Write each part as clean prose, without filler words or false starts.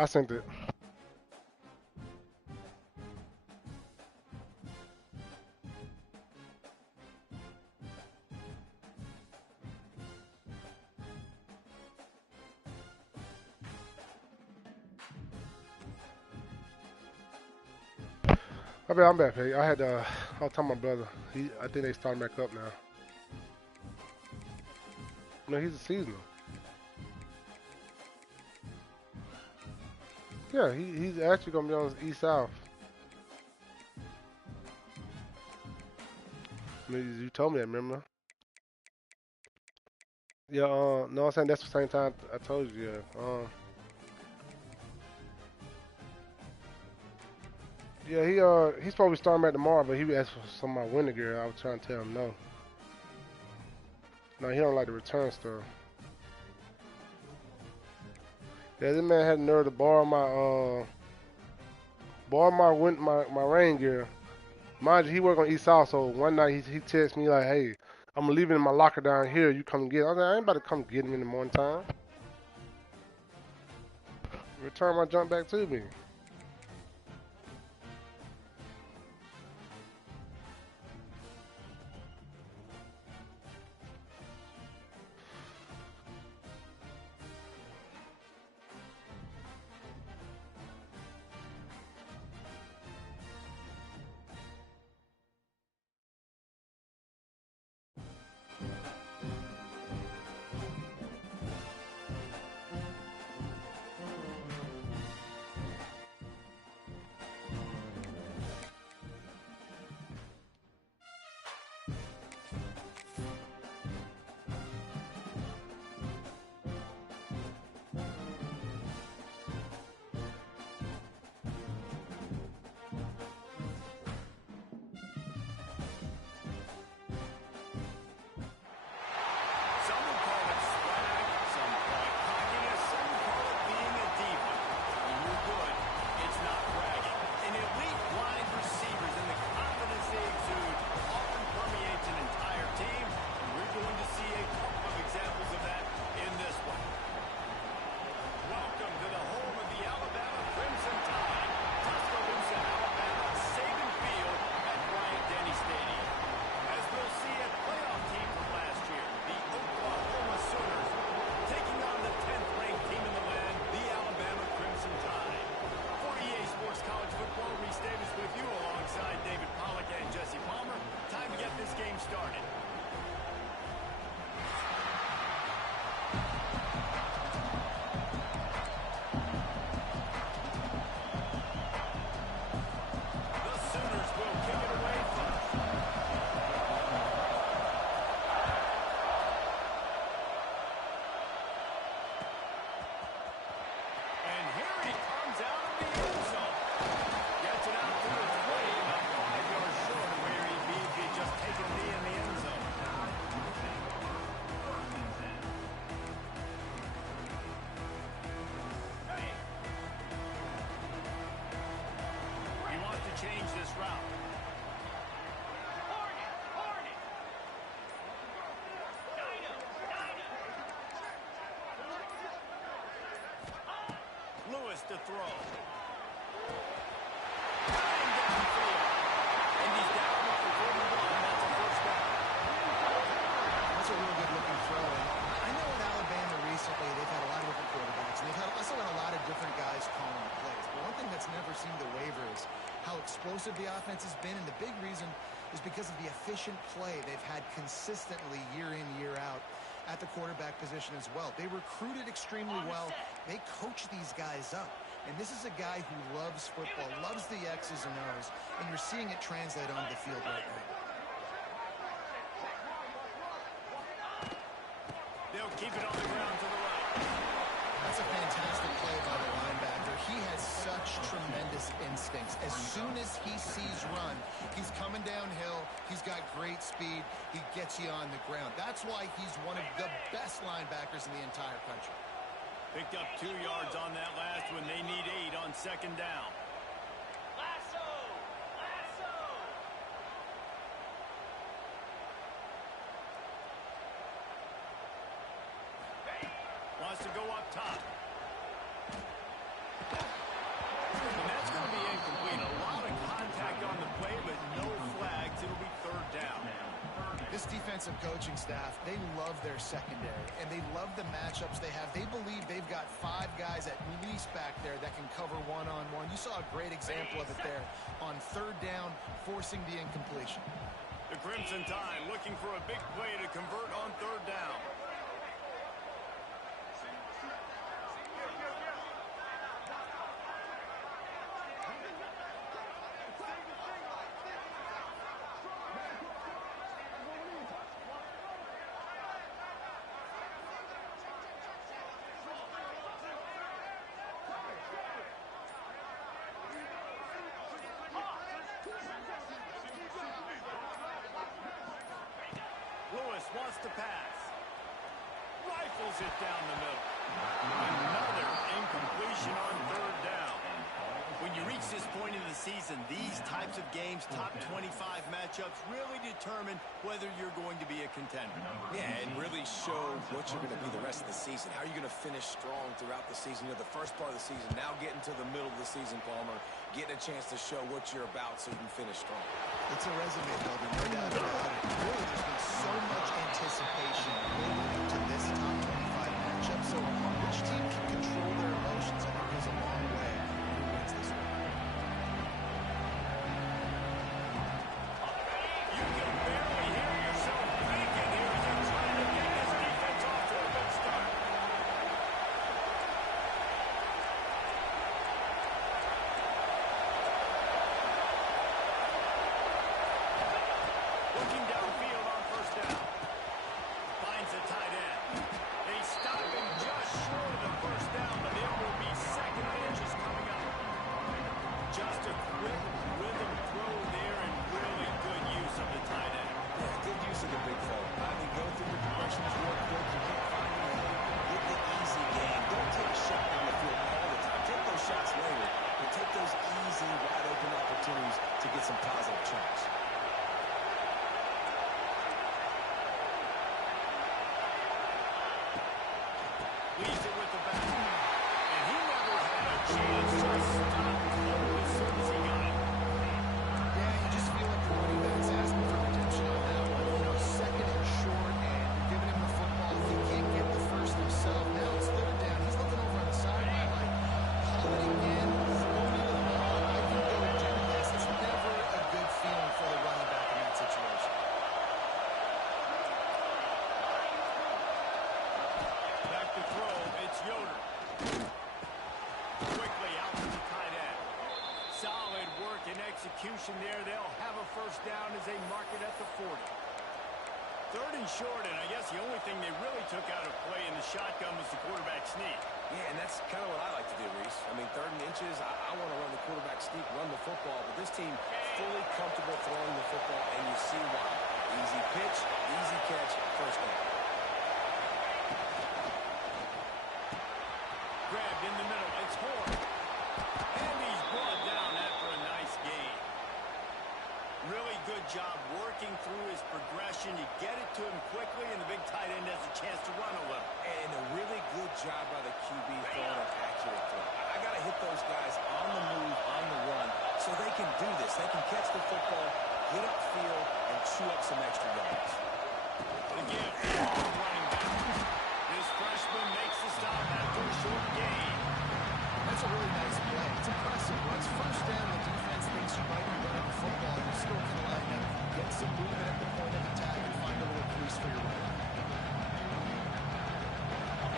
I sent it. I'm back. Hey, I was telling my brother. I think they starting back up now. No, he's a seasonal. Yeah, he's actually gonna be on East South. I mean, you told me that, remember? Yeah, no, I'm saying that's the same time I told you. Yeah, yeah, he's supposed to be starting back tomorrow, but he asked for some of my winter gear. I was trying to tell him no. No, he don't like the return stuff. Yeah, this man had the nerve to borrow my rain gear. Mind you, he work on East South, so one night he texts me like, "Hey, I'm leaving in my locker down here. You come get it." I was like, "I ain't about to come get him in the morning time. Return my junk back to me." Some would call it swag, some call it cockiness, some call it being a diva. When you're good, it's not bragging. And elite wide receivers and the confidence they exude often permeates an entire team, and we're going to see a couple of examples of that in this one. Welcome to the home of the Alabama Crimson Tide, Tuscaloosa, Alabama, Saban Field at Bryant-Denny Stadium. As we'll see a playoff team from last year, the Oklahoma Sooners, taking on the 10th-ranked team in the land, the Alabama Crimson Tide. For EA Sports College Football, Reese Davis with you alongside David Pollack and Jesse Palmer. Time to get this game started. The Sooners will kick it away first. And here he comes out of the end zone. Gets it out to the 20, about 5 yards short of where he'd be if he'd just taken a knee in the end zone. He wants to change this route. Lewis to throw. Cutting downfield. And he's down for 41. That's a first down. That's a real good-looking throw. And I know in Alabama recently they've had a lot of different quarterbacks, and they've also had a lot of different guys calling the plays. But one thing that's never seemed to waver is how explosive the offense has been, and the big reason is because of the efficient play they've had consistently year in, year out at the quarterback position as well. They recruited extremely well. They coach these guys up. And this is a guy who loves football, loves the X's and O's, and you're seeing it translate onto the field right now. They'll keep it on the ground to the right. That's a fantastic play by the linebacker. He has such tremendous instincts. As soon as he sees run, he's coming downhill. He's got great speed. He gets you on the ground. That's why he's one of the best linebackers in the entire country. Picked up 2 yards on that last one. They need 8 on second down. Wants to go up top. defensive coaching staff, they love their secondary, and they love the matchups they have. They believe they've got 5 guys at least back there that can cover one-on-one. You saw a great example of it there on 3rd down, forcing the incompletion. The Crimson Tide looking for a big play to convert on 3rd down. Lewis wants to pass. Rifles it down the middle. Another incompletion on 3rd down. When you reach this point in the season, these types of games, top 25 matchups, really determine whether you're going to be a contender. Yeah, and really show what you're going to be the rest of the season. How are you going to finish strong throughout the season? You know, the first part of the season, now getting to the middle of the season, Palmer, getting a chance to show what you're about so you can finish strong. It's a resume builder, no doubt about it. Really, there's been so much anticipation building up to this top 25 matchup. So which team can control their emotions, I think, goes a long way who wins this one. You can barely hear yourself thinking here as they're trying to get this defense off to a good start. Looking downfield on 1st down. Finds a tight end. They stop him just short of the 1st down, but it will be 2nd and inches coming up. Just a quick rhythm throw there and really good use of the tight end. Yeah, good use of the big fella. I mean, go through the progressions real quick. You keep finding a hole. Get the easy game. Don't take a shot on the field all the time. Take those shots later, but take those easy, wide-open opportunities to get some positive chunks. Leaves it with the back. And he never had a chance to stop cold as soon as he got it. Yeah, you just feel like the running back's asking for redemption on that one. You know, 2nd and short, and you're giving him the football. If he can't get the first himself, now it's 3rd down. He's looking over on the sideline like, call it again, throw me the ball, I can go do this. It's never a good feeling for the running back in that situation. Back to throw, it's Yoder. Quickly out to the tight end. Solid work and execution there. They'll have a 1st down as they mark it at the 40. 3rd and short, and I guess the only thing they really took out of play in the shotgun was the quarterback sneak. Yeah, and that's kind of what I like to do, Reese. I mean, 3rd and inches, I want to run the quarterback sneak, run the football, but this team fully comfortable throwing the football, and you see why. Easy pitch, easy catch, 1st down. Grabbed in the middle. It's Horn. And he's brought down after a nice gain. Really good job working through his progression. You get it to him quickly, and the big tight end has a chance to run a little. And a really good job by the QB throwing an accurate throw. I got to hit those guys on the move, on the run, so they can do this. They can catch the football, get upfield, and chew up some extra yards. The give to the running back. This freshman makes the stop after a short gain. That's a really nice play. It's impressive. Once 1st down, the defense thinks you might be running the football. You still can line up, get some movement at the point of attack, and find a little crease for your running.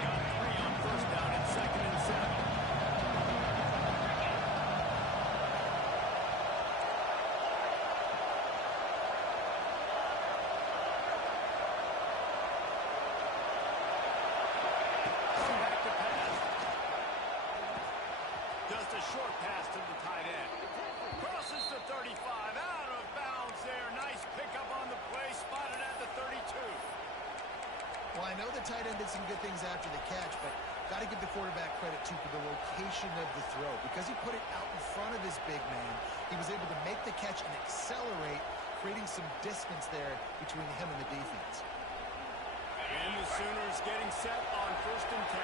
Got 3 on 1st down and 2nd and 7. Back to pass. Just a short pass to the tight end. Crosses the 35, out of bounds there. Nice pickup on the play, spotted at the 32. Well, I know the tight end did some good things after the catch, but got to give the quarterback credit, too, for the location of the throw. Because he put it out in front of his big man, he was able to make the catch and accelerate, creating some distance there between him and the defense. And the Sooners getting set on 1st and 10.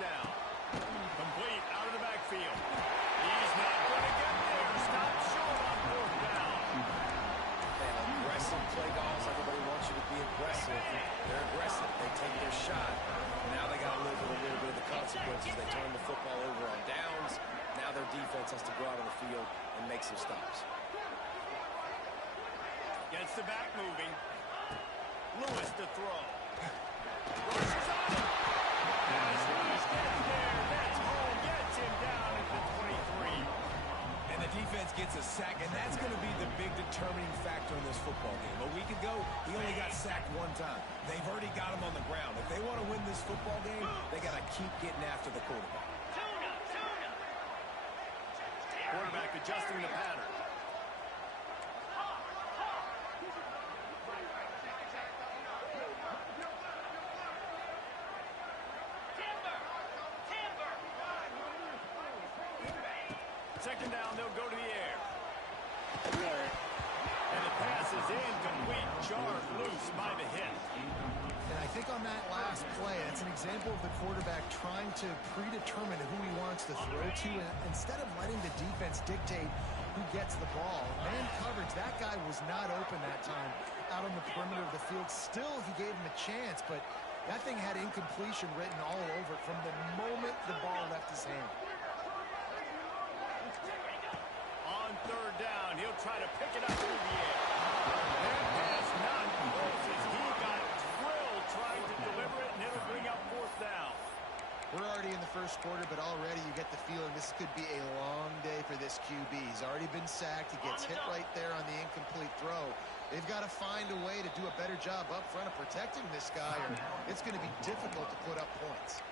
down. Complete out of the backfield. He's not going to get there. Stop short on fourth down. Man, aggressive play calls. Everybody wants you to be aggressive. They're aggressive. They take their shot. Now they got to live with a little bit of the consequences. They turn the football over on downs. Now their defense has to go out on the field and make some stops. Gets the back moving. Lewis to throw. Rushes on him. As Lewis gets there, that's home. Gets him down at the 23. And the defense gets a sack, and that's going to be the big determining factor in this football game. A week ago, he only got sacked one time. They've already got him on the ground. If they want to win this football game, they got to keep getting after the quarterback. Quarterback adjusting the pattern. Second down, they'll go to the air. And the pass is incomplete. Jarred loose by the hit. And I think on that last play, it's an example of the quarterback trying to predetermine who he wants to throw to, and instead of letting the defense dictate who gets the ball. Man coverage, that guy was not open that time out on the perimeter of the field. Still, he gave him a chance, but that thing had incompletion written all over it from the moment the ball left his hand. On third down, he'll try to pick it up through the air. That pass not close as he got drilled trying to deliver it, and it'll bring up fourth down. We're already in the first quarter, but already you get the feeling this could be a long day for this QB. He's already been sacked. He gets hit right there on the incomplete throw. They've got to find a way to do a better job up front of protecting this guy, or it's going to be difficult to put up points.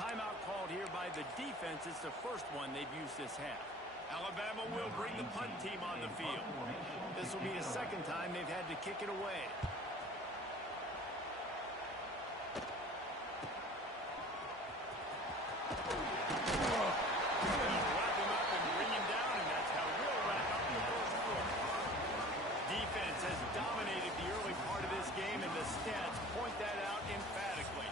Timeout called here by the defense. It's the first one they've used this half. Alabama will bring the punt team on the field. This will be the second time they've had to kick it away. Wrap him up and bring him down, and that's how we'll wrap up the first quarter. Defense has dominated the early part of this game, and the stats point that out emphatically.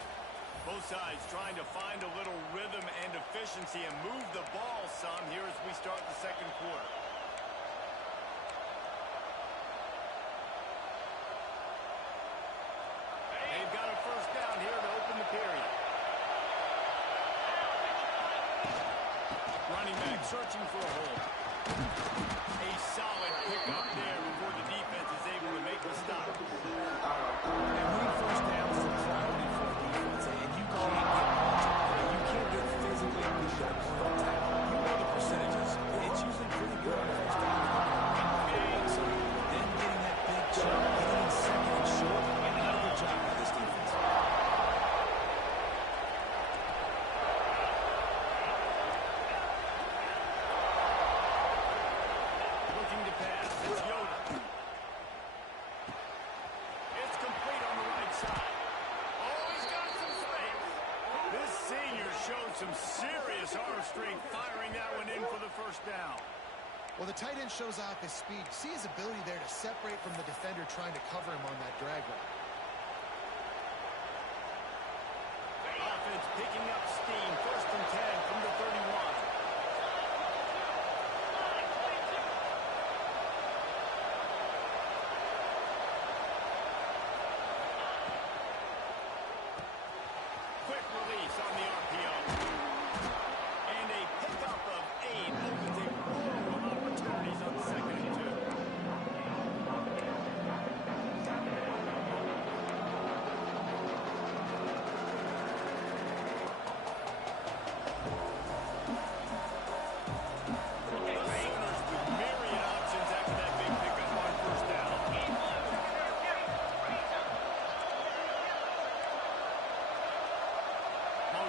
Both sides trying to find a little rhythm and efficiency and move the ball some here as we start the second quarter. They've got a first down here to open the period. Running back searching for a hole. A solid pickup there before the defense is able to make the stop. And winning first downs is a priority for the defense, and you can't get much. You can't get physically beat up on that. You know the percentages. It's usually pretty good on first down. So then getting that big chunk, getting in second and short, not a good job by this defense. Looking to pass. It's Yoder. It's complete on the right side. Oh, he's got some space. This senior showed some serious arm strength firing that one in for the first down. Well, the tight end shows off his speed. See his ability there to separate from the defender trying to cover him on that drag route. Offense picking up steam. First and 10 from the 31. Quick release on the RPO. And a pickup of 8 opens a row of opportunities on second and 2.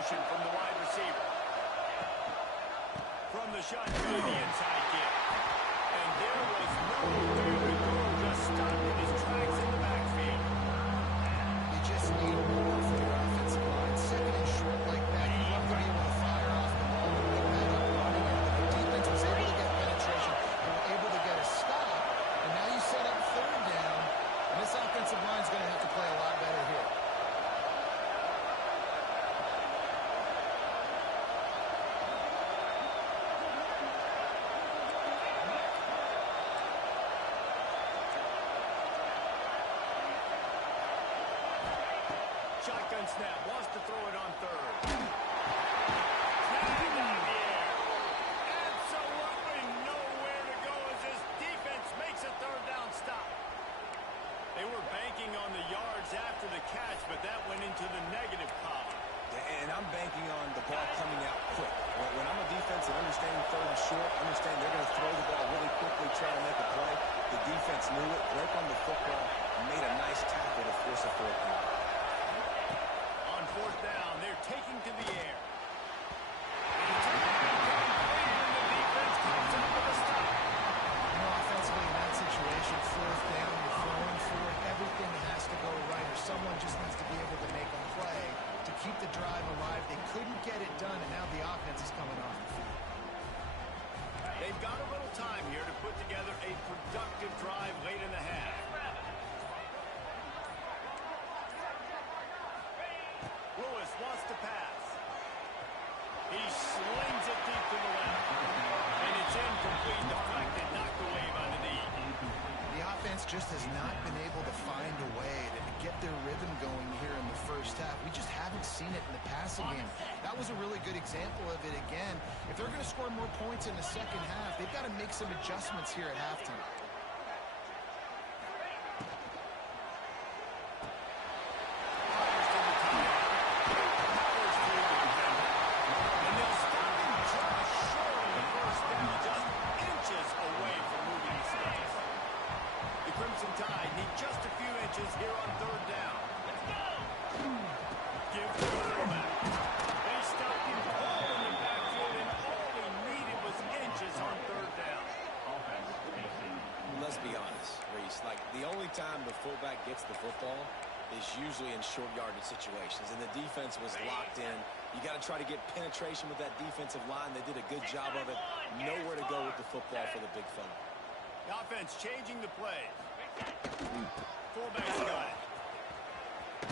From the wide receiver. From the shotgun, the inside kick. And there was no David Moore just stopped in his tracks in the backfield. You just need more for your offensive line. Second and short like that, you love to be able to fire off the ball and pick that up running. And the defense was able to get penetration. They were able to get a stop. And now you set up third down. And this offensive line is going to have to play a lot better here. shotgun snap. Wants to throw it on third. Snapped in the air. Absolutely nowhere to go as this defense makes a third down stop. They were banking on the yards after the catch, but that went into the negative column. And I'm banking on the ball coming out quick. When I'm a defense and understanding third and short, understand they're going to throw the ball really quickly, try to make a play. The defense knew it, broke on the football, and made a nice tackle to force a fourth down. On fourth down, they're taking to the air. And the defense comes up with a stop. You know, offensively in that situation, fourth down, you're throwing for it. Everything has to go right, or someone just needs to be able to make a play to keep the drive alive. They couldn't get it done, and now the offense is coming off the field. They've got a little time here to put together a productive drive late in the half. Lewis wants to pass. He slings it deep to the left. And it's incomplete, deflected, knocked away by the knee. The offense just has not been able to find a way to get their rhythm going here in the first half. We just haven't seen it in the passing game. That was a really good example of it again. If they're going to score more points in the second half, they've got to make some adjustments here at halftime. And they'll stop him just short of the first down, just inches away from moving the stakes. The Crimson Tide need just a few inches here on third down. Let's go! Give to the fullback. They stopped him cold in the backfield, and all he needed was inches on third down. Let's be honest, Reese. Like, the only time the fullback gets the football is usually in short yardage situations, and the defense was locked in. You got to try to get penetration with that defensive line. They did a good job of it. Nowhere to go with the football for the big fella. The offense changing the play. Fullback's got it.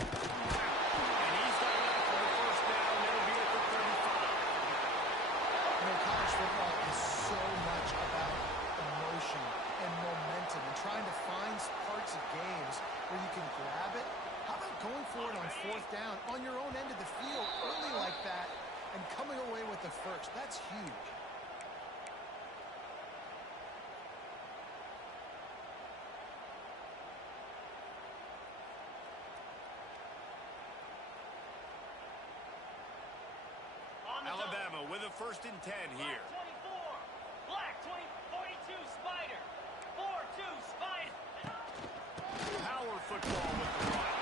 And he's got enough for the first down. They'll be at the 35. You know, college football is so much about emotion and momentum and trying to find parts of games where you can grab it. How about going for it on fourth down on your own end of the field early like that and coming away with the first? That's huge. Alabama with a 1st and 10 here. Black 20, 42, Spider. 4-2, Spider. Power football with the run.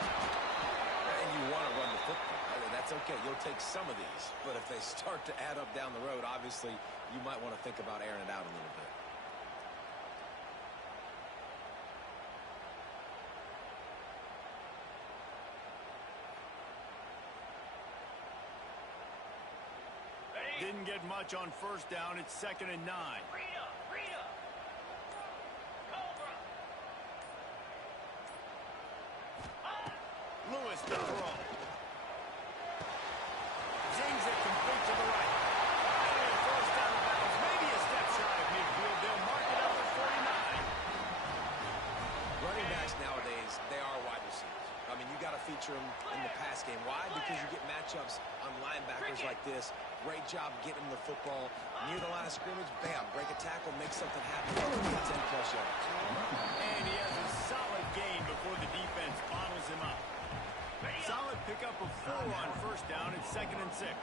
And you want to run the football. I mean, that's okay. You'll take some of these. But if they start to add up down the road, obviously, you might want to think about airing it out a little bit. Didn't get much on first down. It's 2nd and 9. Rita. Cobra. Lewis to throw. Zings it complete to the right. And first down of bounds. Maybe a step shy of midfield. They'll mark it up at 49. Running backs nowadays, they are wide receivers. I mean, you got to feature them in the pass game. Why? Because you get matchups on linebackers like this. Great job getting the football near the line of scrimmage. Bam, break a tackle, make something happen. 10-plus yards. And he has a solid gain before the defense bottles him up. Solid pickup of 4 on first down. It's 2nd and 6.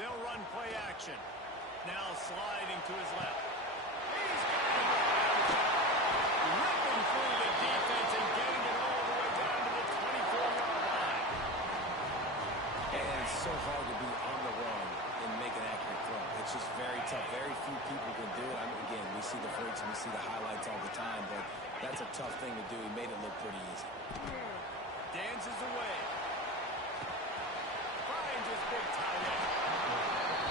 They'll run play action. Now sliding to his left. He's got him. Ripping through the defense and getting it all the way down to the 24-yard line. And it's so hard to be on the run and make an accurate throw. It's just very tough. Very few people can do it. I mean, again, we see the freaks and we see the highlights all the time, but that's a tough thing to do. He made it look pretty easy. Dances away. Finds his big tight end.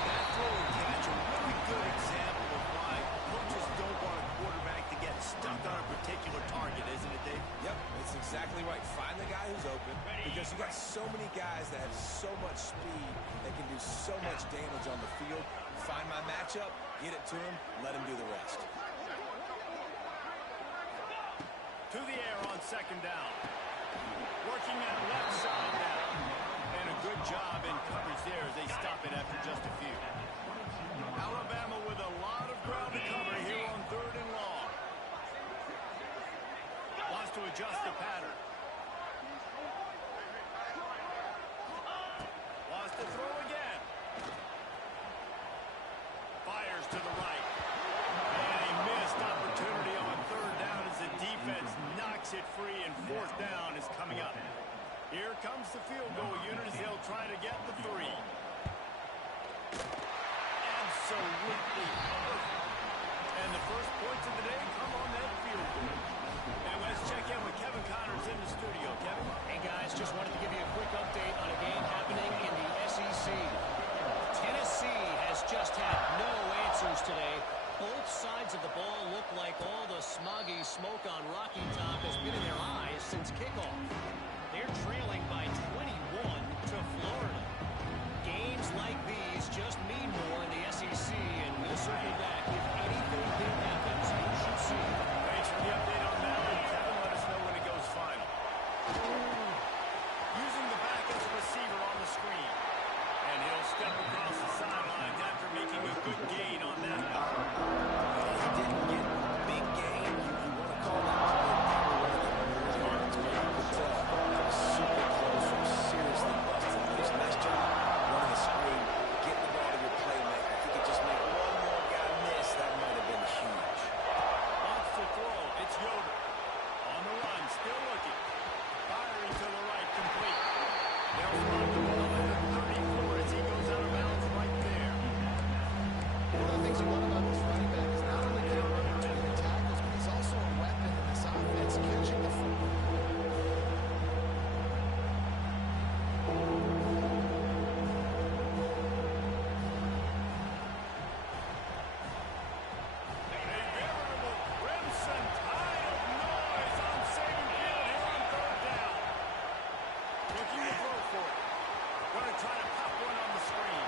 That throw and catch, a really good example of why coaches don't want a quarterback to get stuck on a particular target, isn't it, Dave? Yep, it's exactly right. Find the guy who's open because you got so many guys that have so much speed that can do so much damage on the field. Find my matchup, get it to him, let him do the rest. To the air on second down. Working that left side now. And a good job in coverage there as they stop it after just a few. Alabama with a lot of ground to cover here on 3rd and long. Wants to adjust the pattern. Wants to throw again. Fires to the right. And a missed opportunity on 3rd down as the defense knocks it free, and 4th down is coming up. Here comes the field goal unit as they'll try to get the 3. Absolutely perfect. And the first points of the day come on that field goal. And let's check in with Kevin Connors in the studio. Kevin? Hey, guys, just wanted to give you a quick update on a game happening in the SEC. Tennessee has just had no answers today. Both sides of the ball look like all the smoggy smoke on Rocky Top has been in their eyes since kickoff. They're trailing by 21 to Florida. Games like these just mean more in the SEC, and we'll circle back if anything big happens. You should see. Thanks for the update on that one. Kevin, let us know when it goes final. Using the back as a receiver on the screen. And he'll step across the sidelines after making a good gain on that one. He didn't get a big gain. You want to call that play probably one of the more yards, but that was super close from seriously busting loose. Nice job running the screen, getting the ball to your playmaker. If he could just make one more guy miss, that might have been huge. Wants to throw. It's Yoder. On the run, still looking. Firing to the right, complete. They'll run the ball at 34 as he goes out of bounds right there. One of the things you love about this running back is not only can he run between the tackles, but he's also a weapon in this offense, catching the football. A veritable crimson tide of noise on Saban Field here on 3rd down. Looking to throw for it. Going to try to pop one on the screen.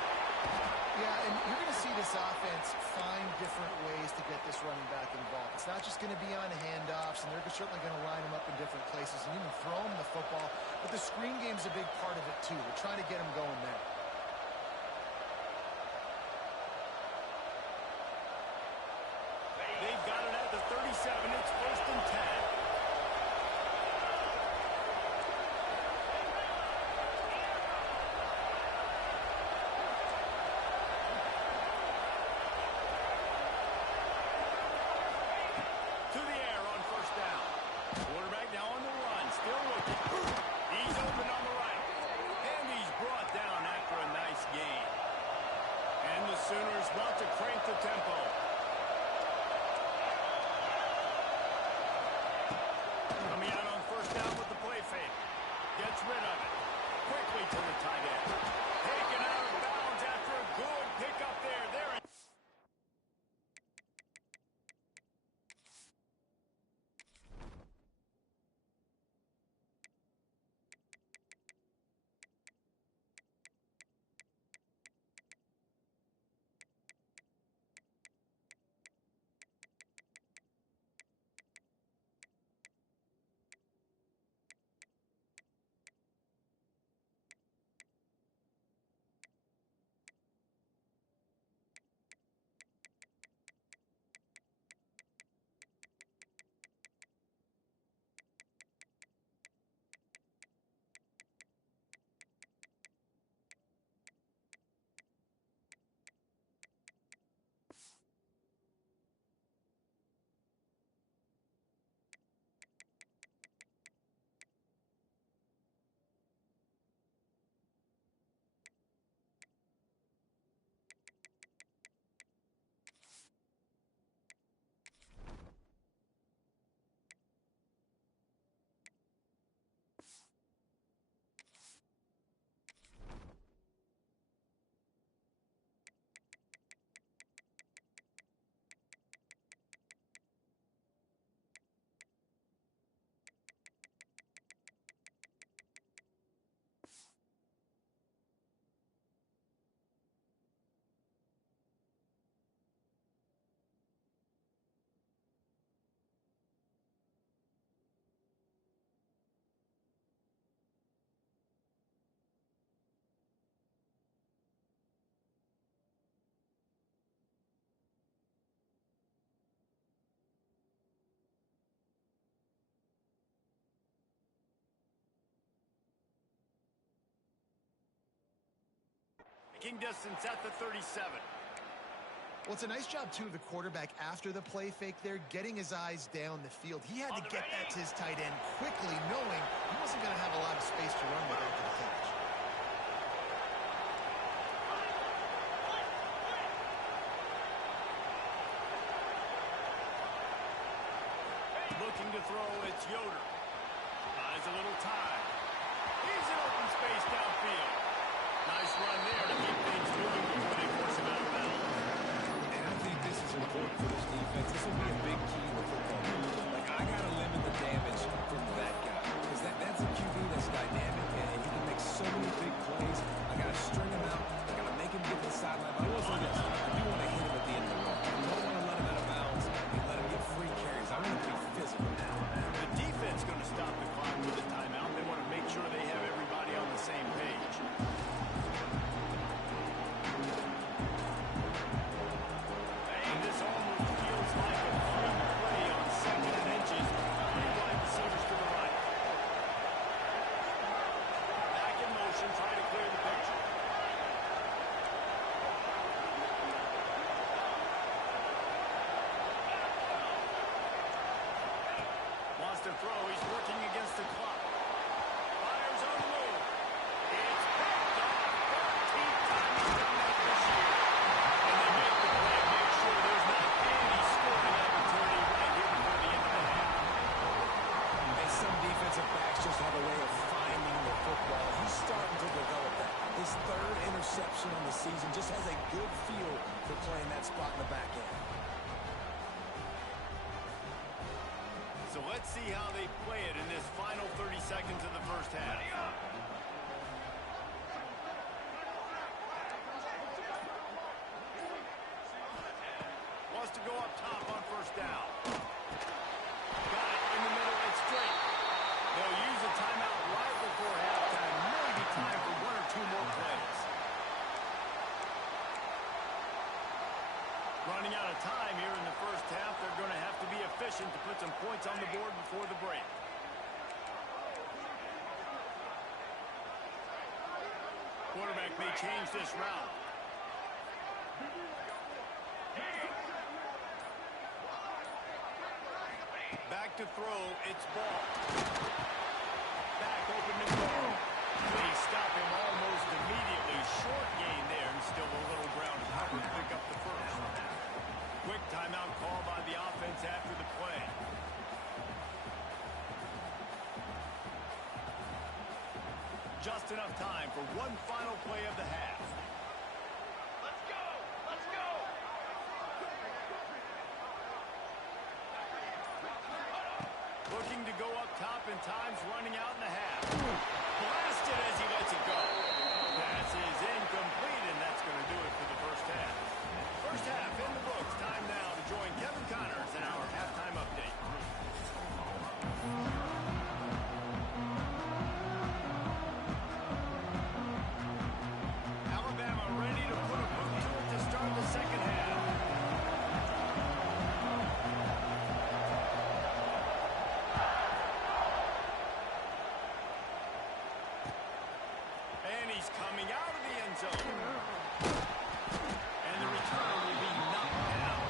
Yeah, and you're going to see this offense find different ways to get this running back involved. It's not just going to be on handoffs, and they're certainly going to line him up in different places and even throw him the football. But the screen game's a big part of it, too. They're trying to get him going there. They've got it at the 37. It's 1st and 10. To the air on 1st down. Quarterback now on the run. Still looking. He's open on the right. And he's brought down after a nice gain. And the Sooners want to crank the tempo. Coming out on 1st down with the play fake. Gets rid of it. Quickly to the tight end. Taken out of bounds after a good pickup there. striking distance at the 37. Well, it's a nice job, too, of the quarterback after the play fake there, getting his eyes down the field. He had to get that to his tight end quickly, knowing he wasn't going to have a lot of space to run with after the catch. Looking to throw, it's Yoder. Buys a little time. He's in open space downfield. Nice run there to keep things moving before they force him out of bounds. And I think this is important for this defense. This will be a big key in the football game. Like, I got to limit the damage from that guy. Because that's a QB that's dynamic, and he can make so many big plays. I got to string him out. I got to make him get to the sideline. But I will say this. I do want to hit him at the end of the run. I don't want to let him out of bounds and let him get free carries. I want him to be physical now. The defense going to stop the clock with a timeout. They want to make sure they have everybody on the same page. Hey, this almost feels like a free play on 2nd and inches. Three wide receivers to the right. Back in motion, trying to clear the picture. Wants to throw. He's working against the clock. Fires on the move. It's picked off. 13th time he's done that this year. And they make the play, make sure there's not any scoring opportunity right here before the end of the half. And some defensive backs just have a way of finding the football. He's starting to develop that. His 3rd interception on the season just has a good feel for playing that spot in the back end. So let's see how they play it in this final 30 seconds of the first half. Wants to go up top on first down. Got it in the middle and straight. They'll use a timeout right before halftime. Maybe time for 1 or 2 more plays. Running out of time here in the first half. They're going to have to be efficient to put some points on the board before the break. Quarterback may change this route. Back to throw. It's ball. Back open to throw. They stop him almost immediately. Short gain there and still a little ground cover to pick up the first. Quick timeout call by the offense after the play. Just enough time for one final play of the half. Let's go! Let's go! Looking to go up top, and time's running out in the half. Blasted as he lets it go. Pass is incomplete, and that's going to do it for the first half. First half in the books. Time now to join Kevin Connors in our halftime update. Alabama ready to put a boot to it to start the second half. And he's coming out of the end zone. And the return will be knocked down.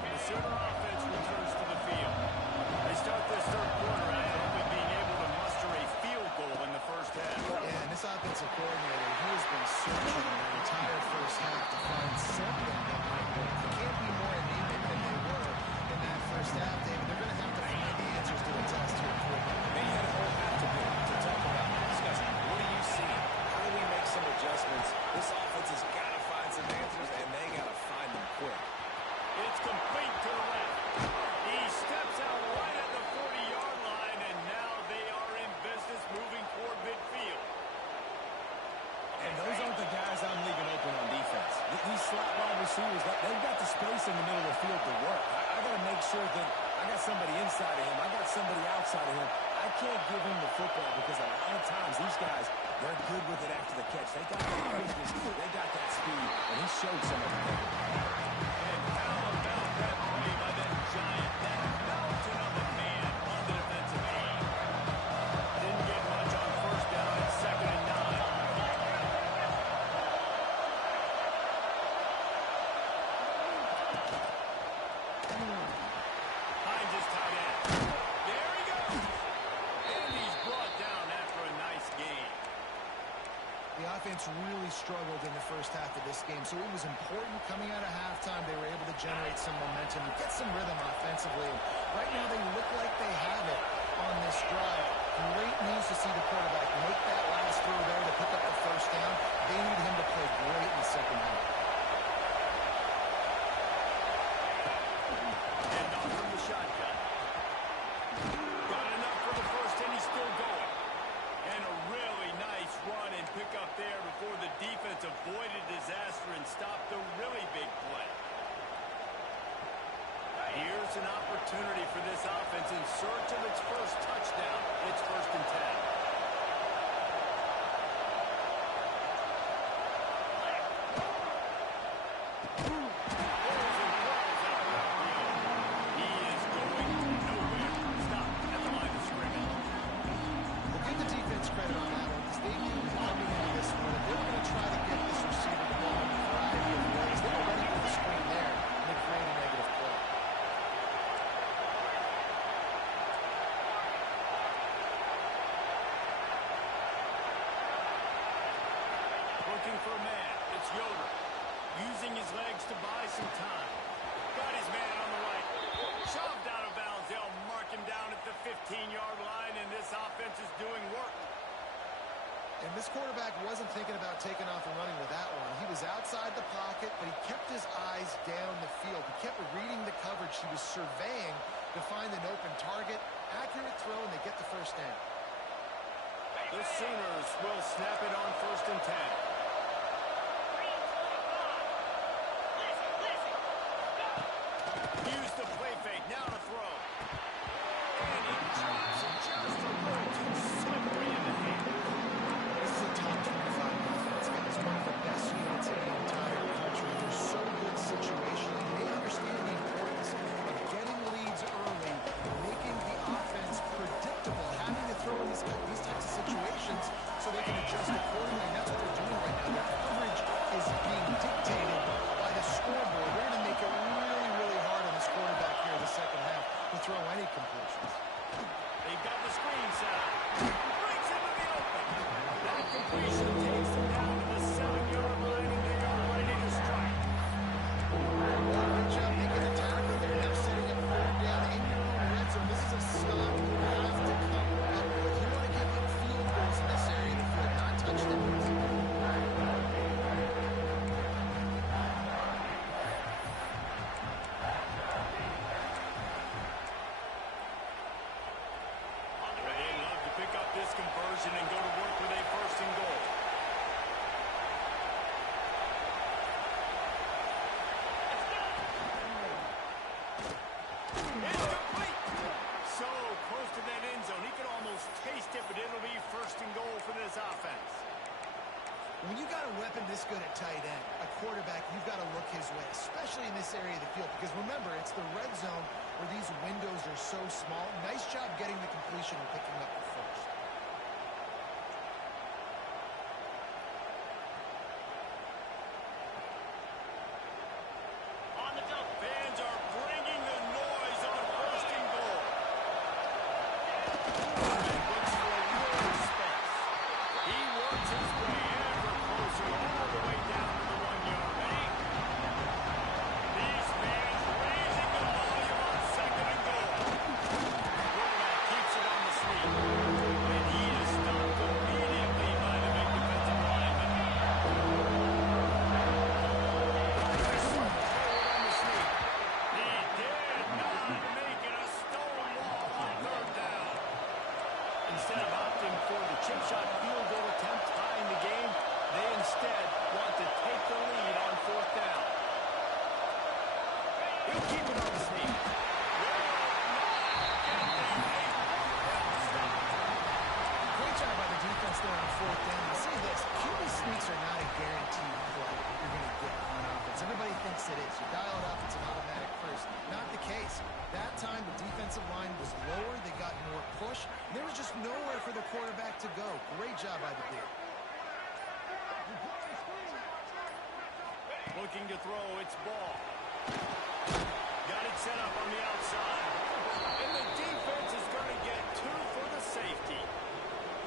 The Sooner offense returns to the field. They start this third quarter after only being able to muster a field goal in the first half. Yeah, and this offensive coordinator, he has been searching the entire first half to find something that might work. They can't be more anemic than they were in that first half, David. They're going to have to find the answers to the test here quickly. They had a whole half to talk about and discuss. What do you see? How do we make some adjustments? This offense has got to find some answers, and they got to find them quick. It's complete to the left. He steps out right at the 40-yard line, and now they are in business moving toward midfield. And those aren't the guys I'm leaving open on defense. These slot wide receivers, they've got the space in the middle of the field to work. I got to make sure that I got somebody inside of him. I got somebody outside of him. I I can't give him the football because a lot of times these guys, they're good with it after the catch. They got that quickness, they got that speed, and he showed some of it. And how about that play by that giant, that mountain of a man on the defensive end? Didn't get much on first down at 2nd and 9. Hines is tight end. There he goes. And he's brought down after a nice gain. The offense really struggled in the first half of this game, so it was important coming out of halftime. They were able to generate some momentum and get some rhythm offensively. And right now they look like they have it on this drive. Great news to see the quarterback make that last throw there to pick up the first down. They need him to play great in the second half. And off from the shotgun. Got enough for the first, and he's still going. And a really nice run and pick up there before the defense avoided disaster and stopped the really big play. Here's an opportunity for this offense in search of its first touchdown. It's 1st and 10. He is going nowhere. Stop at the line of scrimmage. Well, give the defense credit on that one because they knew coming into this one that they were going to try to get this receiver the ball in a variety of ways. They were ready for the screen there and they created a negative play. Looking for a man. It's Yoder. Using his legs to buy some time. Got his man on the right. Shoved out of bounds. They'll mark him down at the 15-yard line, and this offense is doing work. And this quarterback wasn't thinking about taking off and running with that one. He was outside the pocket, but he kept his eyes down the field. He kept reading the coverage. He was surveying to find an open target. Accurate throw, and they get the first down. The Sooners will snap it on 1st and 10. Use the play fake. Now to throw. And he drops it just a little too slippery in the hand. This is a top 25 offense, guys. One of the best units in the entire country. They're so good situationally. They understand the importance of getting leads early, making the offense predictable, having to throw in these types of situations so they can adjust accordingly. And that's what they're doing right now. Their coverage is being dictated by the scoreboard. They're going to make it really, really hard on this quarterback here in the second half to throw any completions. They've got the screen set up. Brings him to the open. That completion takes them down to the 7-yard line, and they are ready to strike. Good job making the tackle there. Now setting up 3rd down in your own red zone. This is a stop you have to come up with. You want to give up field goals in this area of the field, not touchdowns. They'd love to pick up this conversion and go to work with a 1st and goal. Incomplete! So close to that end zone. He could almost taste it, but it'll be 1st and goal for this offense. When you got a weapon this good at tight end, a quarterback, you've got to look his way, especially in this area of the field. Because remember, it's the red zone where these windows are so small. Nice job getting the completion and picking up the first. On the double. Fans are bringing the noise on 1st and goal. Looks for a little space. He works his way ever closer all the way down to the 1-yard line. These fans raising the volume on 2nd and goal. Quarterback keeps it on the sweep. And he is stopped immediately by the big defensive lineman. He did not make it a stone wall on 3rd down. Instead of opting for the chip shot field goal attempt tying the game, they instead want to take the lead on 4th down. He'll keep it on the sneak. Stop fourth down. I'll say this, QB sneaks are not a guaranteed play you're going to get on offense. Everybody thinks it is. You dial it up, it's an automatic first. Not the case. That time, the defensive line was lower. They got more push. There was just nowhere for the quarterback to go. Great job by the D. Looking to throw, it's ball. Got it set up on the outside. And the defense is going to get 2 for the safety.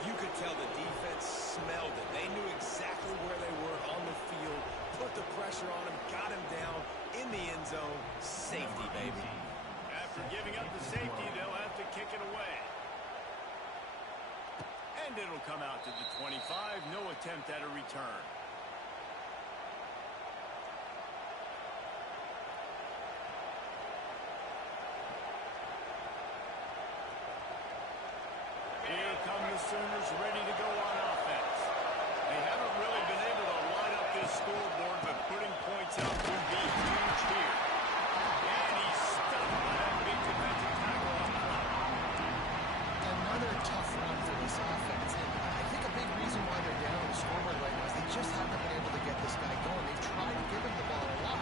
You could tell the defense smelled it. They knew exactly where they were on the field, put the pressure on him, got him down in the end zone. Safety, baby. After giving up the safety, they'll have to kick it away. And it'll come out to the 25. No attempt at a return. Here come the Sooners ready to go on offense. They haven't really been able to line up this scoreboard, but putting points up would be huge here. And he's stuffed by that big defensive tackle on front. Another tough one for this offense. And I think a big reason why they're down on the scoreboard right now is they just haven't been able to get this guy going. They've tried to give him the ball a lot.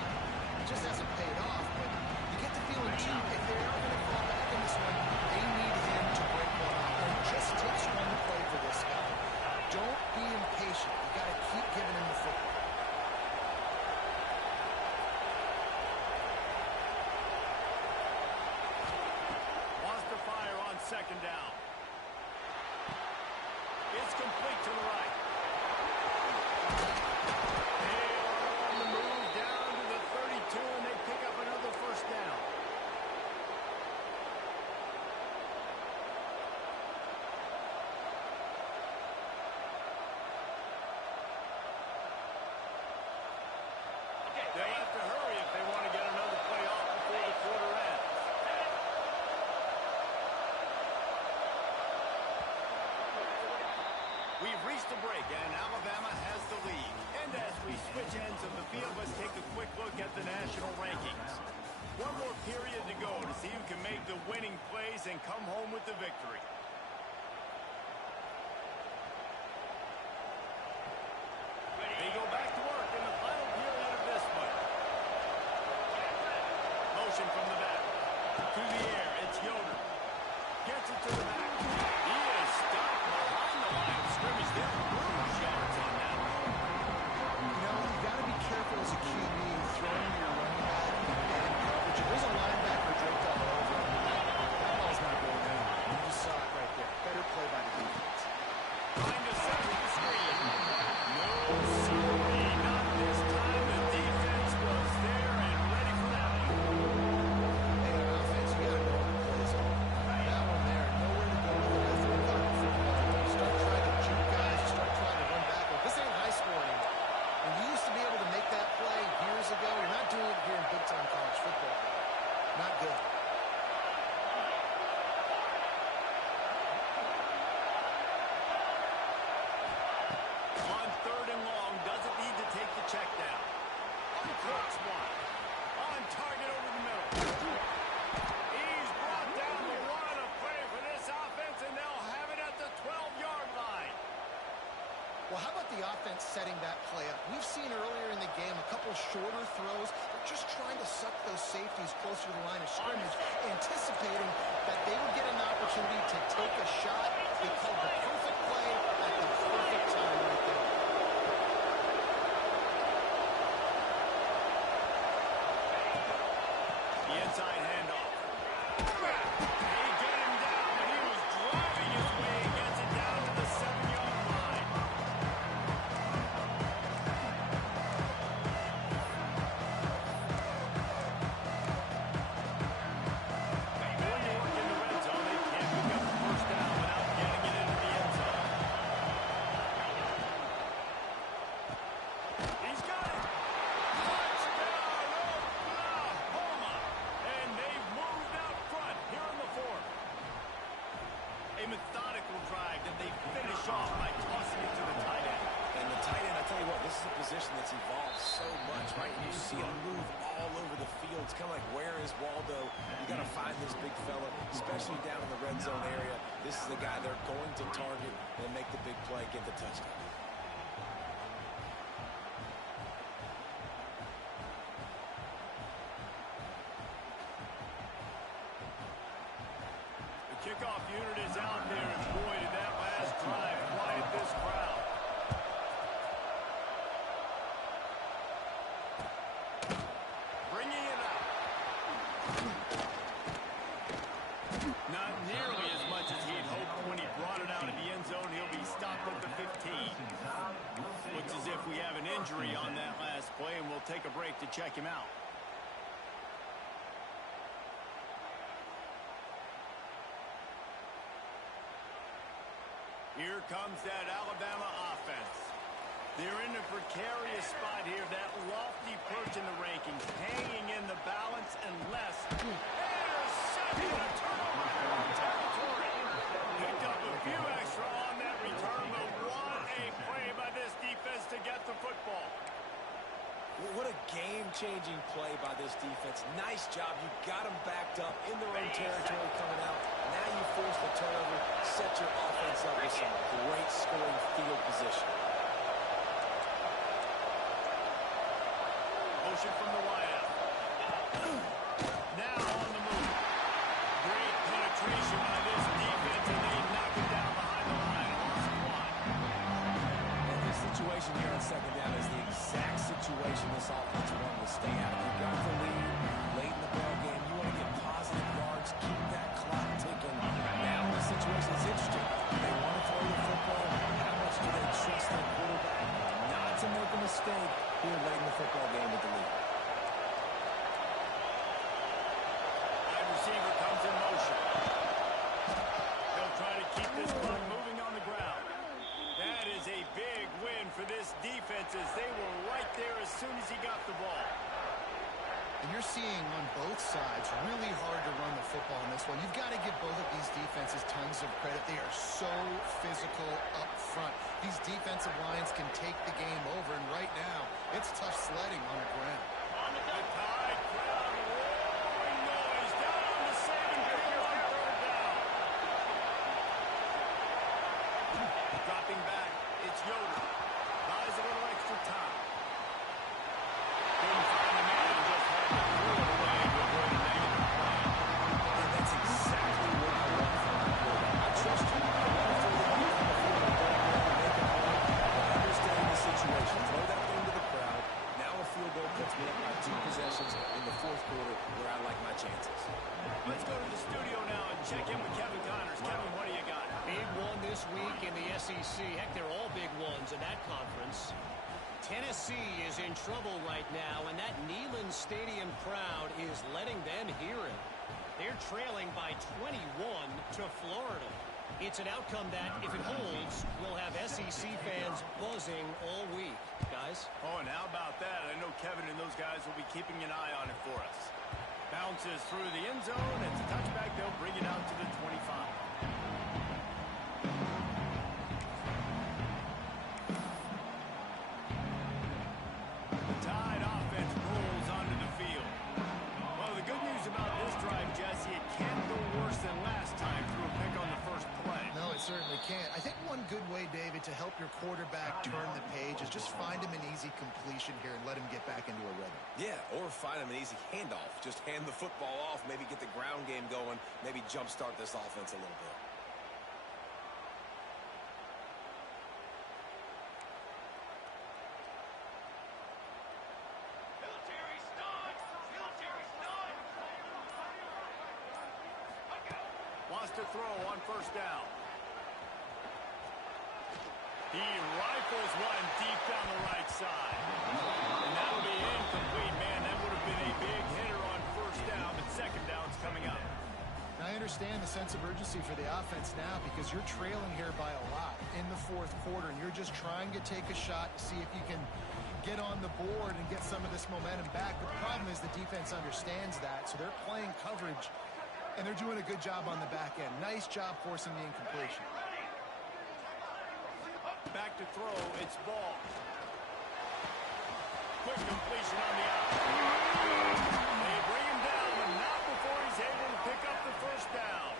It just hasn't paid off. But you get the feeling, too, if they are going to fall back in this one, they need him to break one off. And it just takes one play for this guy. Don't be impatient. You got to keep giving him the football. Wants to fire on second down. It's complete to the right. They are on the move down to the 32, and they pick up another first down. They'll have to hurry if they want to get another play off before the quarter ends. We've reached the break, and Alabama has the lead. And as we switch ends of the field, let's take a quick look at the national rankings. One more period to go to see who can make the winning plays and come home with the victory. They go back to work in the final period of this one. Motion from the back. To the air, it's Yoder. Gets it to the back. He is stopped behind the line of scrimmage. There are bruise yards on that one. You know, you got to be careful as a QB throwing your running back in man coverage. If there's a linebacker draped all over him, that ball's not going anywhere. You just saw it right there. Better play by the defense. Trying to set the screen. No, sorry, not this time. The defense was there and ready for that one. Hey, on offense, you got to know what the plays are. That one there, nowhere to go with it after we got the football. You start trying to juke guys, you start trying to run backwards. This ain't high school anymore. When you used to be able to make that play years ago, you're not doing it here in big-time college football. Not good. On third and long, doesn't need to take the check down. Uncroaks one. On target over the middle. He's brought down the line of play for this offense, and they'll have it at the 12-yard line. Well, how about the offense setting that play up? We've seen earlier in the game a couple shorter throws. They're just trying to suck those safeties closer to the line of scrimmage, anticipating that they would get an opportunity to take a shot. They called the perfect play at the perfect time right there. The inside handoff. They get him down, but he was driving his way. Gets it down to the 7-yard line. Going to work in the red zone. They can't pick up the first down without getting it into the end zone. He's got it. Touchdown, Oklahoma. And they've moved out front here in the fourth. A methodical drive that they finish off by tossing it to the tight end. And the tight end, I tell you what, this is a position that's evolved so much, right? You see him move all over the field. It's kind of like, where is Waldo? You got to find this big fella, especially down in the red zone area. This this is the guy they're going to target and make the big play, get the touchdown. The kickoff unit is out there, and boy, did that last drive quiet this crowd. Bringing it up. Not nearly as much as he'd hoped when he brought it out of the end zone. He'll be stopped at the 15. Looks as if we have an injury on that last play, and we'll take a break to check him out. Here comes that Alabama offense. They're in a precarious spot here, that lofty perch in the rankings, hanging in the balance unless... Intercepted, a turnover in their own territory. Picked up a few extra on that return, but what a play by this defense to get the football. What a game-changing play by this defense. Nice job. You got them backed up in their own territory coming out. Now you force the turnover, set your offense up with some great scoring field position. Motion from the wideout. Now on the move. Great penetration by this defense, and they knock it down behind the line. Loss of one. And this situation here on second down is the exact situation this offense wanted to stay out of. You got the lead late in the ball game. You want to get positive yards, keep that clock ticking. Now the situation is interesting. They want to throw the football. How much do they trust their quarterback not to make a mistake here late in the football game with the lead? Wide receiver comes in motion. They'll try to keep this puck moving on the ground. That is a big win for this defense as they were right there as soon as he got the ball. And you're seeing on both sides really hard to run the football in this one. You've got to give both of these defenses tons of credit. They are so physical up front. These defensive lines can take the game over, and right now, it's tough sledding on the ground. The Tide crowd roaring noise down on the Saban field on third down. Dropping back, it's Yoder. Buys a little extra time. Couldn't find the man and just had to throw it away to avoid a negative play. And that's exactly what I want from my quarterback. I trust you. I want to throw the ball down the field and go ahead and make a play. But understand the situation. Throw that thing to the crowd. Now a field goal puts me up by 2 possessions in the fourth quarter where I like my chances. Let's go to the studio now and check in with Kevin Connors. Kevin, what do you got? Big one this week in the SEC. Heck, they're all big ones in that conference. Tennessee is in trouble right now, and that Neyland Stadium crowd is letting them hear it. They're trailing by 21 to Florida. It's an outcome that, if it holds, will have SEC fans buzzing all week. Guys? Oh, and how about that? I know Kevin and those guys will be keeping an eye on it for us. Bounces through the end zone. It's a touchback. They'll bring it out to the 25. The Tide offense rolls onto the field. Well, the good news about this drive, Jesse, it can't go worse than last time through a pick on the first play. No, it certainly can't. I think one good way, David, to help your quarterback turn the page is just find him an easy completion here and let him get back into a rhythm. Yeah, or find him an easy handoff. Just hand the football off, maybe get the ground game going, maybe jumpstart this offense a little bit. Military stun! Military stun! Wants to throw on first down. He rifles one deep down the right side. And that'll be incomplete, man. That would have been a big hitter on first down, but second down's coming up. I understand the sense of urgency for the offense now because you're trailing here by a lot in the fourth quarter, and you're just trying to take a shot to see if you can get on the board and get some of this momentum back. But the problem is the defense understands that, so they're playing coverage, and they're doing a good job on the back end. Nice job forcing the incompletion. Back to throw, it's Ball. Quick completion on the outside. They bring him down, but not before he's able to pick up the first down.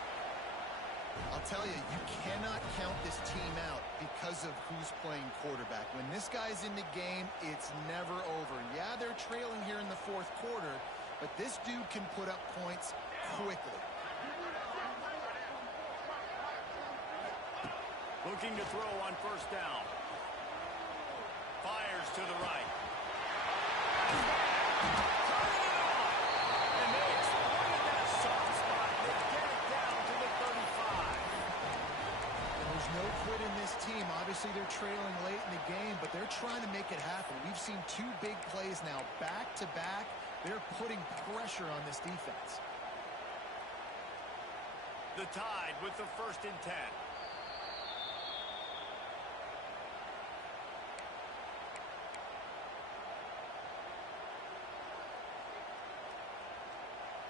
I'll tell you, you cannot count this team out because of who's playing quarterback. When this guy's in the game, it's never over. Yeah, they're trailing here in the fourth quarter, but this dude can put up points quickly. Looking to throw on first down. Fires to the right. Turning it on. And they exploited that soft spot. They get it down to the 35. There's no quit in this team. Obviously, they're trailing late in the game, but they're trying to make it happen. We've seen two big plays now, back to back. They're putting pressure on this defense. The Tide with the 1st and 10.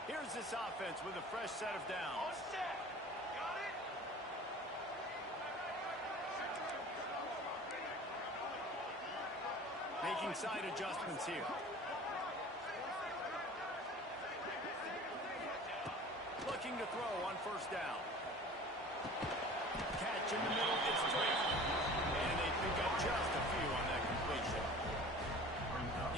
Here's this offense with a fresh set of downs. Got it? Making side adjustments here. Looking to throw on first down. Catch in the middle, it's straight. And they pick up just a few on that completion.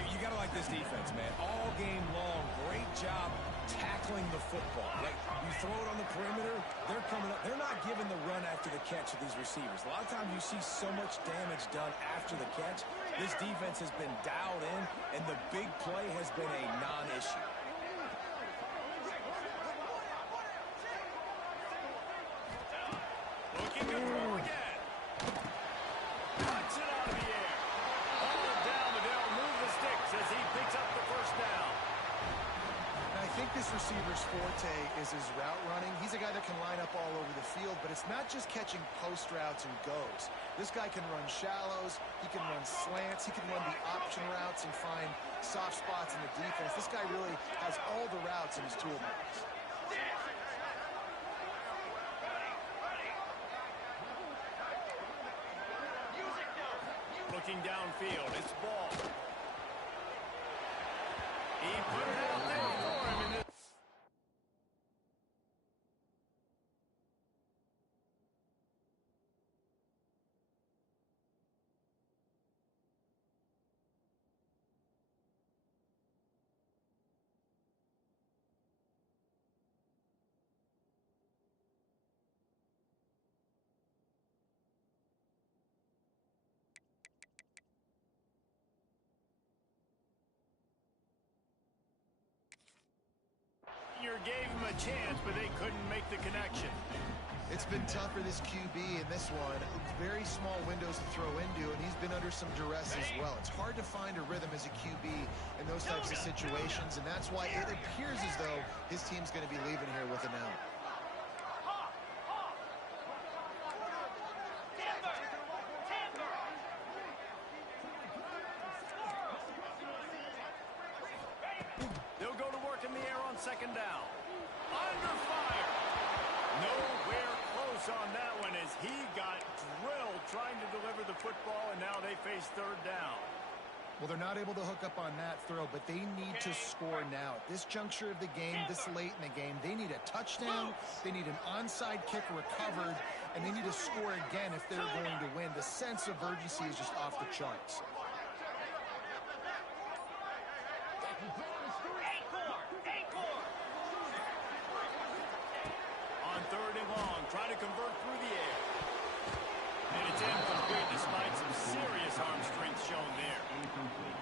You got to like this defense, man. All game long, great job tackling the football. Like, you throw it on the perimeter, they're coming up. They're not giving the run after the catch of these receivers. A lot of times you see so much damage done after the catch. This defense has been dialed in, and the big play has been a non-issue. Looking to throw again. Cuts it out of the air. Ball down, but they'll move the sticks as he picks up the first down. I think this receiver's forte is his route running. He's a guy that can line up all over the field, but it's not just catching post routes and goes. This guy can run shallows, he can run slants, he can run the option routes and find soft spots in the defense. This guy really has all the routes in his toolbox. Looking downfield, it's Ball. He put it out there for him in the... Gave him a chance, but they couldn't make the connection. It's been tough for this QB in this one. Very small windows to throw into, and he's been under some duress as well. It's hard to find a rhythm as a QB in those types of situations, and that's why it appears as though his team's going to be leaving here with an L. They'll go to work in the air on second down. Under fire. Nowhere close on that one as he got drilled trying to deliver the football, and now they face third down. Well, they're not able to hook up on that throw, but they need to score now. At this juncture of the game, this late in the game, they need a touchdown, they need an onside kick recovered, and they need to score again if they're going to win. The sense of urgency is just off the charts. On third and long, trying to convert through the air. And it's incomplete despite some serious arm strength shown there.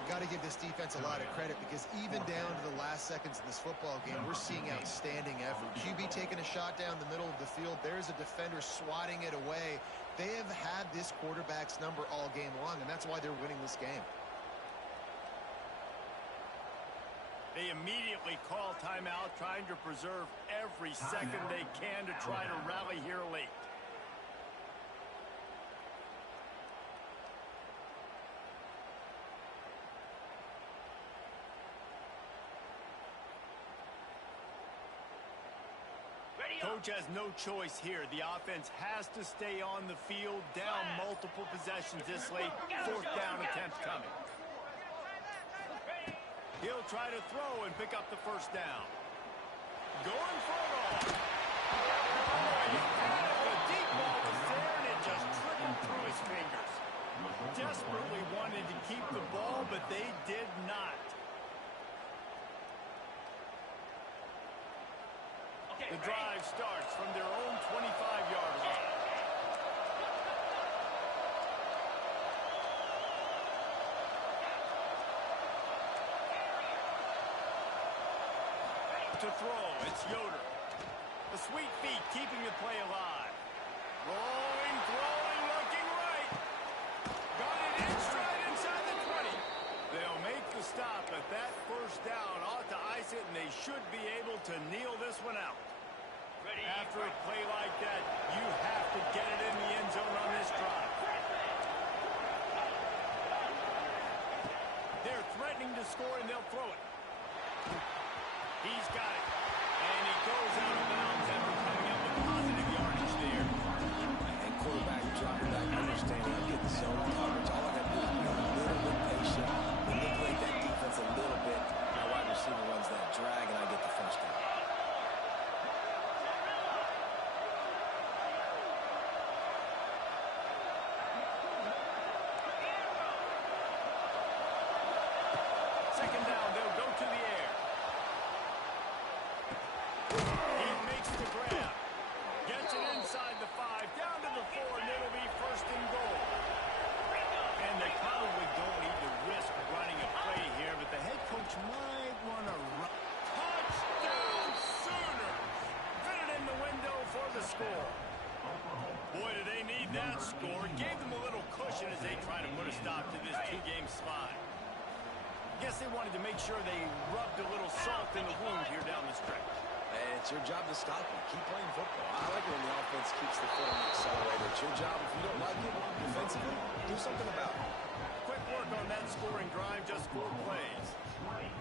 Got to give this defense a lot of credit because even down to the last seconds of this football game, we're seeing outstanding effort. QB taking a shot down the middle of the field. There's a defender swatting it away. They have had this quarterback's number all game long, and that's why they're winning this game. They immediately call timeout, trying to preserve every second they can to try to rally here late. Coach has no choice here. The offense has to stay on the field, down multiple possessions this late. Fourth down attempt coming. He'll try to throw and pick up the first down. Going for it all. The drive starts from their own 25-yard line. To throw, it's Yoder. The sweet feet keeping the play alive. Rolling, throwing, looking right. Got it in stride inside the 20. They'll make the stop, but that first down ought to ice it, and they should be able to kneel this one out. After a play like that, you have to get it in the end zone on this drive. They're threatening to score, and they'll throw it. He's got it. And he goes out of bounds after coming up with positive yardage there. And quarterback dropping back, understanding I'm getting zone coverage. All I got to do is be a little bit patient, manipulate that defense a little bit. My wide receiver runs that drag, and I get the first down. Second down, they'll go to the air. He makes the grab. Gets it inside the 5, down to the 4, and it'll be first and goal. And they probably don't need to risk running a play here, but the head coach might want to run. Touchdown Sooners! Fit it in the window for the score. Boy, do they need that score. Gave them a little cushion as they try to put a stop to this two-game slide. Guess they wanted to make sure they rubbed a little salt in the wound here down the stretch. And it's your job to stop him. Keep playing football. I like it when the offense keeps the foot on the accelerator. It's your job. If you don't like it defensively, do something about it. Quick work on that scoring drive, just 4 plays.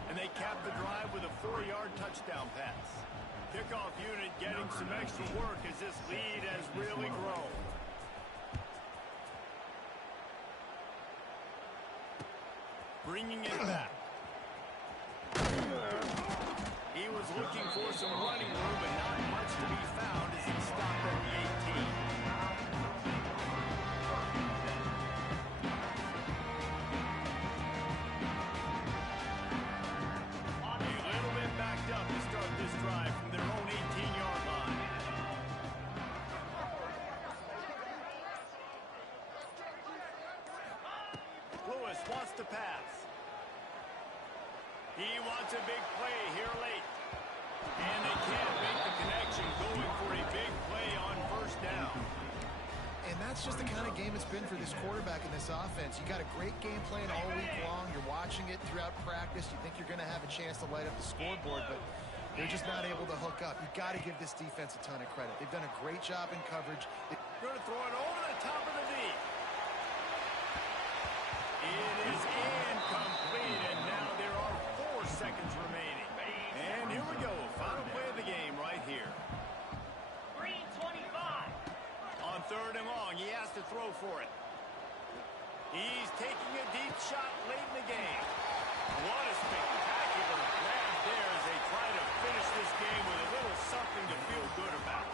And they cap the drive with a 4-yard touchdown pass. Kickoff unit getting some extra work as this lead has really grown. Bringing it back. He was looking for some running room, but not much to be found as he stopped at the 18. A little bit backed up to start this drive from their own 18-yard line. Lewis wants to pass. He wants a big play here late. And they can't make the connection, going for a big play on first down. And that's just the kind of game it's been for this quarterback in this offense. You got a great game plan all week long. You're watching it throughout practice. You think you're going to have a chance to light up the scoreboard, but they're just not able to hook up. You've got to give this defense a ton of credit. They've done a great job in coverage. Going to throw it over the top of the deep. It is incomplete, and now there are 4 seconds remaining. And here we go. Final play of the game right here. Green 25. On 3rd and long, he has to throw for it. He's taking a deep shot late in the game. What a spectacular grab there as they try to finish this game with a little something to feel good about.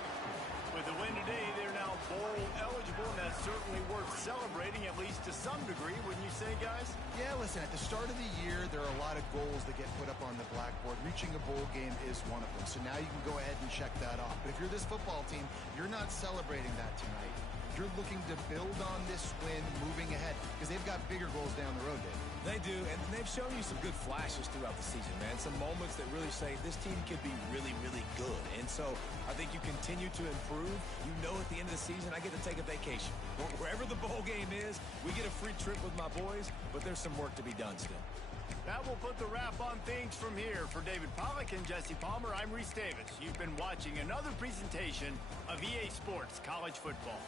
With the win today, they're now bowl eligible, and that's certainly worth celebrating, at least to some degree, wouldn't you say, guys? Yeah, listen, at the start of the year, there are a lot of goals that get put up on the blackboard. Reaching a bowl game is one of them. So now you can go ahead and check that off. But if you're this football team, you're not celebrating that tonight. You're looking to build on this win moving ahead because they've got bigger goals down the road, Dave. They do, and they've shown you some good flashes throughout the season, man. Some moments that really say this team could be really, really good. And so I think you continue to improve. You know at the end of the season, I get to take a vacation. Wherever the bowl game is, we get a free trip with my boys, but there's some work to be done still. That will put the wrap on things from here. For David Pollack and Jesse Palmer, I'm Reese Davis. You've been watching another presentation of EA Sports College Football.